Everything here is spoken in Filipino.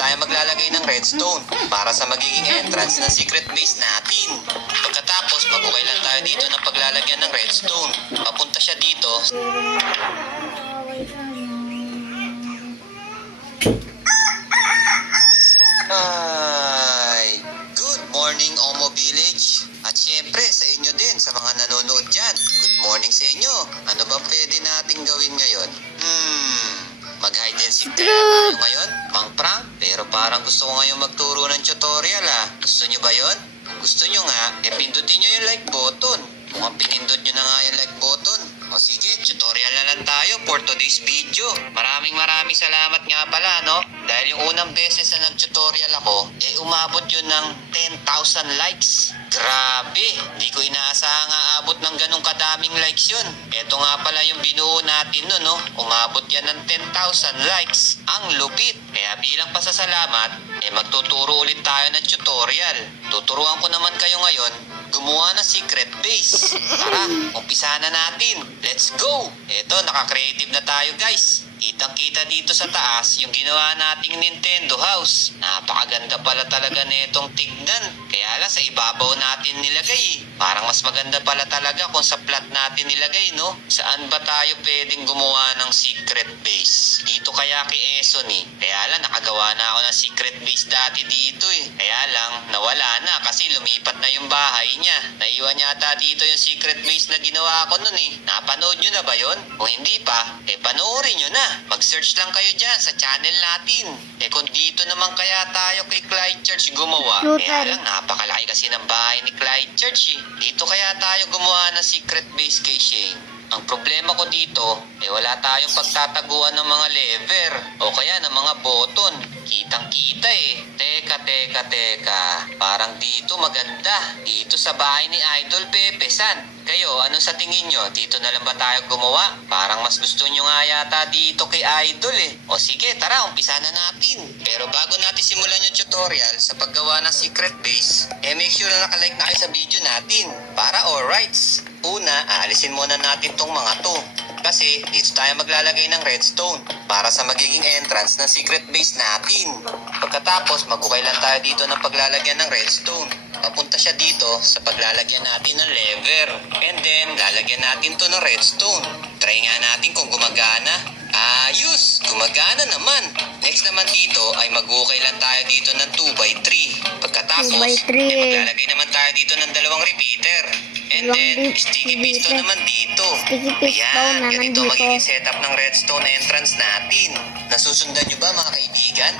tayo maglalagay ng redstone para sa magiging entrance ng secret base natin. Pagkatapos, mag-ukay lang tayo dito ng paglalagyan ng redstone. Papunta siya dito. Ay, good morning Omo Village. At syempre sa inyo din, sa mga nanonood dyan. Good morning sa inyo. Ano ba pwede nating gawin ngayon? Mag-hide and seek kaya tayo ngayon? Mang prank? Pero parang gusto ko ngayon magturo ng tutorial Gusto nyo ba yon? Kung gusto nyo nga, pindutin nyo yung like button. Mukhang pinindot nyo na nga yung like button. O sige, tutorial na lang tayo for today's video. Maraming salamat nga pala, no? Dahil yung unang beses na nag-tutorial ako, umabot yun ng 10,000 likes. Grabe, hindi ko inaasahan nga abot ng ganong kadaming likes yun. Ito nga pala yung binuo natin nun, no? Umabot yan ng 10,000 likes. Ang lupit. Kaya bilang pasasalamat, magtuturo ulit tayo ng tutorial. Tuturuan ko naman kayo ngayon gumawa ng secret base. Tara, umpisahan na natin. Let's go! Eto, naka-creative na tayo guys. Kitang-kita dito sa taas yung ginawa nating Nintendo house. Napakaganda pala talaga netong tignan. Kaya lang sa ibabaw natin nilagay. Parang mas maganda pala talaga kung sa flat natin nilagay, no? Saan ba tayo pwedeng gumawa ng secret base? Dito kaya kay Eson Kaya lang nakagawa na ako ng secret base dati dito Kaya lang nawala na kasi lumipat na yung bahay niya. Naiwan yata dito yung secret base na ginawa ko nun Napanood nyo na ba yun? Kung hindi pa, panoorin nyo na. Mag-search lang kayo dyan sa channel natin. Kung dito naman kaya tayo kay Clyde Church gumawa, kaya lang napakalaki kasi ng bahay ni Clyde Church Dito kaya tayo gumawa ng secret base kay Shane. Ang problema ko dito, wala tayong pagtataguan ng mga lever o kaya ng mga button. Kitang-kita Teka. Parang dito maganda. Dito sa bahay ni Idol Pepe San. Kayo, anong sa tingin nyo? Dito na lang ba tayo gumawa? Parang mas gusto nyo nga yata dito kay Idol O sige, tara, umpisa na natin. Pero bago natin simulan yung tutorial sa paggawa ng secret base, make sure na nakalike na kayo sa video natin. Para alrights. Una, aalisin muna natin tong mga to. Kasi dito tayo maglalagay ng redstone para sa magiging entrance ng secret base natin. Pagkatapos, mag-ukay lang tayo dito ng paglalagyan ng redstone. Papunta siya dito sa paglalagyan natin ng lever. And then, lalagyan natin to ng redstone. Try nga natin kung gumagana. Ayos! Gumagana naman. Next naman dito ay mag-ukay lang tayo dito ng 2x3. Pagkatapos, 2x3. maglalagay naman tayo dito ng 2 repeater. And then, sticky piston naman dito. Sticky piston na ganito nandito. magiging setup ng redstone entrance natin. Nasusundan nyo ba mga kaibigan?